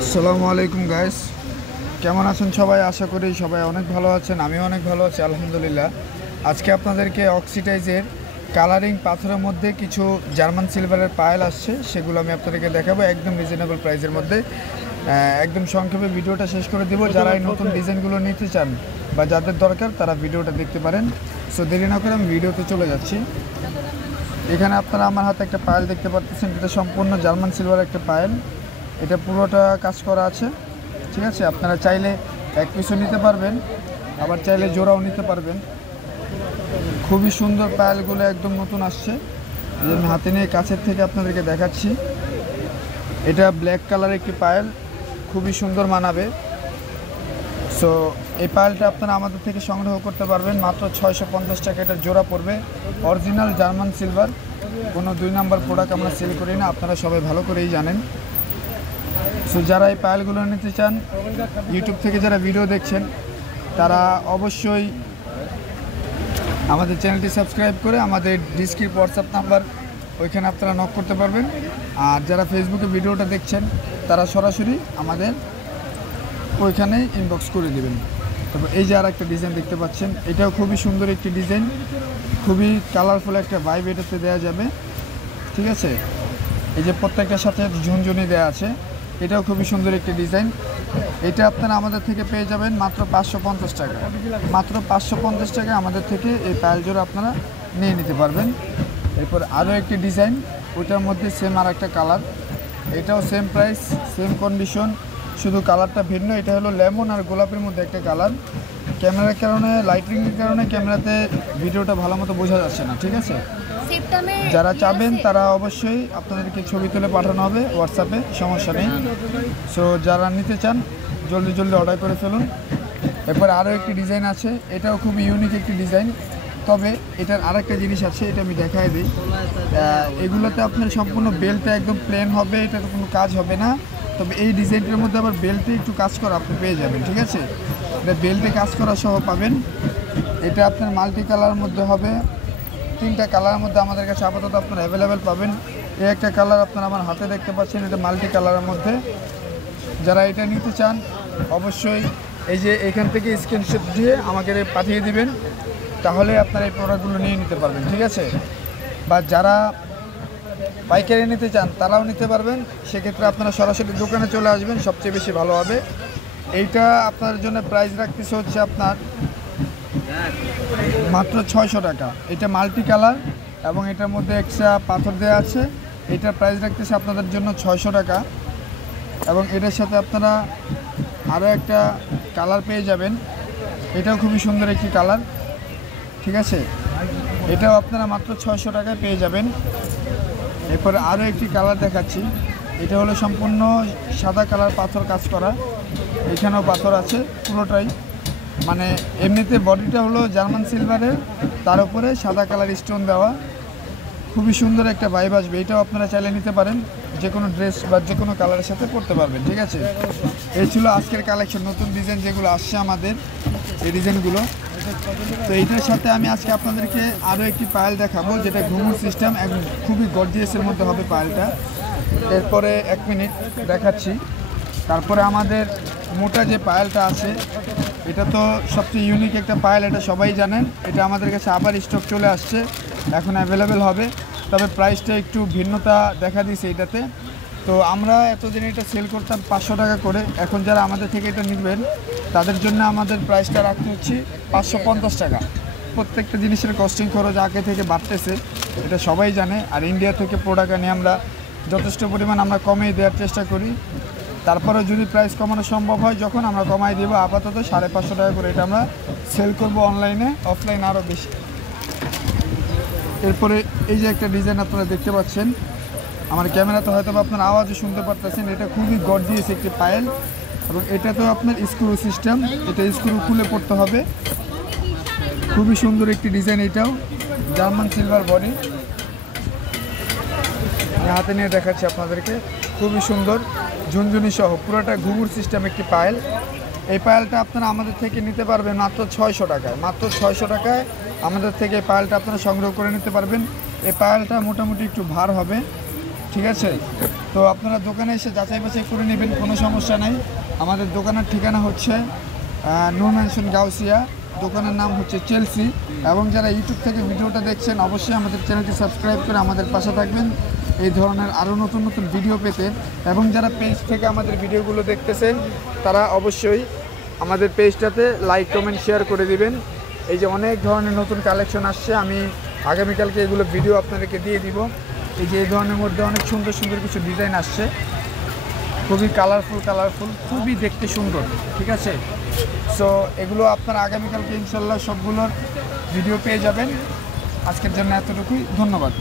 আসসালামু আলাইকুম গাইস, কেমন আছেন সবাই? আশা করি সবাই অনেক ভালো আছেন। আমিও অনেক ভালো আছি আলহামদুলিল্লাহ। আজকে আপনাদেরকে অক্সিডাইজের কালারিং পাথরের মধ্যে কিছু জার্মান সিলভারের পায়েল আসছে, সেগুলো আমি আপনাদেরকে দেখাবো একদম রিজনেবল প্রাইসের মধ্যে। একদম সংক্ষেপে ভিডিওটা শেষ করে দিব। যারা এই নতুন ডিজাইনগুলো নিতে চান বা যাদের দরকার তারা ভিডিওটা দেখতে পারেন। সো দেরি না করে আমি ভিডিওতে চলে যাচ্ছি। এখানে আপনারা আমার হাতে একটা পায়েল দেখতে পাচ্ছেন, এটা সম্পূর্ণ জার্মান সিলভার একটা পায়েল। এটা পুরোটা কাজ করা আছে, ঠিক আছে। আপনারা চাইলে এক পিসও নিতে পারবেন, আবার চাইলে জোড়াও নিতে পারবেন। খুবই সুন্দর পায়েলগুলো, একদম নতুন আসছে। আমি হাতে নিয়ে কাছের থেকে আপনাদেরকে দেখাচ্ছি। এটা ব্ল্যাক কালার একটি পায়েল, খুবই সুন্দর মানাবে। সো এই পায়েলটা আপনারা আমাদের থেকে সংগ্রহ করতে পারবেন মাত্র 650 টাকা। এটা জোড়া পড়বে, অরিজিনাল জার্মান সিলভার। কোনো 2 নাম্বার প্রোডাক্ট আমরা সেল করি না, আপনারা সবাই ভালো করেই জানেন। সো যারা এই পায়েলগুলো নিতে চান, ইউটিউব থেকে যারা ভিডিও দেখছেন তারা অবশ্যই আমাদের চ্যানেলটি সাবস্ক্রাইব করে আমাদের ডিসক্রিপ হোয়াটসঅ্যাপ নাম্বার, ওইখানে আপনারা নক করতে পারবেন। আর যারা ফেসবুকে ভিডিওটা দেখছেন তারা সরাসরি আমাদের ওইখানে ইনবক্স করে দেবেন। তারপর এই যে আর একটা ডিজাইন দেখতে পাচ্ছেন, এটাও খুবই সুন্দর একটি ডিজাইন, খুবই কালারফুল একটা ভাইব এটাতে দেওয়া যাবে, ঠিক আছে। এই যে প্রত্যেকটার সাথে ঝুনঝুনি দেওয়া আছে, এটাও খুবই সুন্দর একটি ডিজাইন। এটা আপনারা আমাদের থেকে পেয়ে যাবেন মাত্র 550 টাকা। মাত্র 550 টাকা আমাদের থেকে এই পায়েল জোড়া আপনারা নিয়ে নিতে পারবেন। এরপর আরও একটি ডিজাইন, ওইটার মধ্যে সেম আর একটা কালার, এটাও সেম প্রাইস সেম কন্ডিশন, শুধু কালারটা ভিন্ন। এটা হলো লেমন আর গোলাপের মধ্যে একটা কালার। ক্যামেরার কারণে, লাইটিংয়ের কারণে ক্যামেরাতে ভিডিওটা ভালো মতো বোঝা যাচ্ছে না, ঠিক আছে। যারা চাবেন তারা অবশ্যই আপনাদেরকে ছবি তুলে পাঠানো হবে হোয়াটসঅ্যাপে, সমস্যা নেই। সো যারা নিতে চান জলদি জলদি অর্ডার করে ফেলুন। এরপর আরও একটি ডিজাইন আছে, এটাও খুব ইউনিক একটি ডিজাইন। তবে এটার আরেকটা জিনিস আছে, এটা আমি দেখাই দিই। এগুলোতে আপনার সম্পূর্ণ বেল্টটা একদম প্লেন হবে, এটাতে কোনো কাজ হবে না। তবে এই ডিজাইনটার মধ্যে আবার বেল্টে একটু কাজ করা আপনি পেয়ে যাবেন, ঠিক আছে। এটা বেল্টে কাজ করা সহ পাবেন। এটা আপনার মাল্টি কালারের মধ্যে হবে, 3টা কালারের মধ্যে আমাদের কাছে আপাতত আপনারা অ্যাভেলেবেল পাবেন। এই একটা কালার আপনারা আমার হাতে দেখতে পাচ্ছেন, এটা মাল্টি কালারের মধ্যে। যারা এটা নিতে চান অবশ্যই এই যে এখান থেকে স্ক্রিনশট দিয়ে আমাকে পাঠিয়ে দিবেন, তাহলে আপনারা এই প্রোডাক্টগুলো নিয়ে নিতে পারবেন, ঠিক আছে। বা যারা পাইকারি নিতে চান তারাও নিতে পারবেন, সেক্ষেত্রে আপনারা সরাসরি দোকানে চলে আসবেন, সবচেয়ে বেশি ভালো হবে। এইটা আপনার জন্য প্রাইস রাখতেছে হচ্ছে আপনার মাত্র 600 টাকা। এটা মাল্টি কালার এবং এটার মধ্যে এক্সট্রা পাথর দেওয়া আছে। এটার প্রাইস রাখতেছে আপনাদের জন্য 600 টাকা। এবং এটার সাথে আপনারা আরও একটা কালার পেয়ে যাবেন, এটাও খুবই সুন্দর একটি কালার, ঠিক আছে। এটাও আপনারা মাত্র 600 টাকায় পেয়ে যাবেন। এরপরে আরও একটি কালার দেখাচ্ছি, এটা হলো সম্পূর্ণ সাদা কালার, পাথর কাজ করা। এখানেও পাথর আছে পুরোটাই, মানে এমনিতে বডিটা হলো জার্মান সিলভারের, তার উপরে সাদা কালার স্টোন দেওয়া, খুবই সুন্দর একটা ভাইব আসবে। এটাও আপনারা চাইলে নিতে পারেন, যে কোনো ড্রেস বা যে কোনো কালারের সাথে পরতে পারবেন, ঠিক আছে। এই ছিল আজকের কালেকশন, নতুন ডিজাইন যেগুলো আসছে আমাদের, এই ডিজাইনগুলো। তো এইটার সাথে আমি আজকে আপনাদেরকে আরও একটি পায়েল দেখাবো, যেটা ঘুঙুর সিস্টেম, একদম খুবই গর্জিয়াসের মধ্যে হবে পায়েলটা। এরপরে 1 মিনিট দেখাচ্ছি। তারপরে আমাদের মোটা যে পায়েলটা আছে, এটা তো সবচেয়ে ইউনিক একটা পায়েল, এটা সবাই জানেন। এটা আমাদের কাছে আবার স্টক চলে আসছে, এখন অ্যাভেলেবেল হবে। তবে প্রাইসটা একটু ভিন্নতা দেখা দিয়েছে এটাতে। তো আমরা এতদিন এটা সেল করতাম 500 টাকা করে, এখন যারা আমাদের থেকে এটা নিবেন তাদের জন্য আমাদের প্রাইসটা রাখতে হচ্ছে 550 টাকা। প্রত্যেকটা জিনিসের কস্টিং খরচ আগে থেকে বাড়তেছে, এটা সবাই জানে। আর ইন্ডিয়া থেকে প্রোডাক্ট আনি আমরা, যথেষ্ট পরিমাণ আমরা কমিয়ে দেওয়ার চেষ্টা করি। তারপরে যদি প্রাইস কমানো সম্ভব হয় যখন, আমরা কমাই দেবো। আপাতত 550 টাকা করে এটা আমরা সেল করব, অনলাইনে অফলাইনে আরও বেশি। এরপরে এই যে একটা ডিজাইন আপনারা দেখতে পাচ্ছেন, আমার ক্যামেরাতে হয়তো আপনার আওয়াজও শুনতে পারতেছেন। এটা খুবই গর্জিয়াস একটি পায়েল, এবং এটা তো আপনার স্ক্রু সিস্টেম, এটা স্ক্রু খুলে পড়তে হবে। খুবই সুন্দর একটি ডিজাইন, এটাও জার্মান সিলভার বডি। আমি হাতে নিয়ে দেখাচ্ছি আপনাদেরকে, খুবই সুন্দর ঝুনঝুনি সহ পুরোটা ঘুঙুর সিস্টেম একটি পায়েল। এই পায়েলটা আপনারা আমাদের থেকে নিতে পারবেন মাত্র 600 টাকায়। মাত্র 600 টাকায় আমাদের থেকে এই পায়েলটা আপনারা সংগ্রহ করে নিতে পারবেন। এই পায়েলটা মোটামুটি একটু ভার হবে, ঠিক আছে। তো আপনারা দোকানে এসে যাচাই বাছাই করে নেবেন, কোনো সমস্যা নাই। আমাদের দোকানের ঠিকানা হচ্ছে নূর ম্যানশন গাউসিয়া, দোকানের নাম হচ্ছে চেলসি। এবং যারা ইউটিউব থেকে ভিডিওটা দেখছেন অবশ্যই আমাদের চ্যানেলটি সাবস্ক্রাইব করে আমাদের পাশে থাকবেন এই ধরনের আরও নতুন নতুন ভিডিও পেতে। এবং যারা পেজ থেকে আমাদের ভিডিওগুলো দেখতেছেন তারা অবশ্যই আমাদের পেজটাতে লাইক কমেন্ট শেয়ার করে দিবেন। এই যে অনেক ধরনের নতুন কালেকশন আসছে, আমি আগামীকালকে এগুলো ভিডিও আপনাদেরকে দিয়ে দিব। এই যে এই ধরনের মধ্যে অনেক সুন্দর সুন্দর কিছু ডিজাইন আসছে, খুবই কালারফুল, খুবই দেখতে সুন্দর, ঠিক আছে। সো এগুলো আপনারা আগামীকালকে ইনশাল্লাহ সবগুলোর ভিডিও পেয়ে যাবেন। আজকের জন্য এতটুকুই, ধন্যবাদ।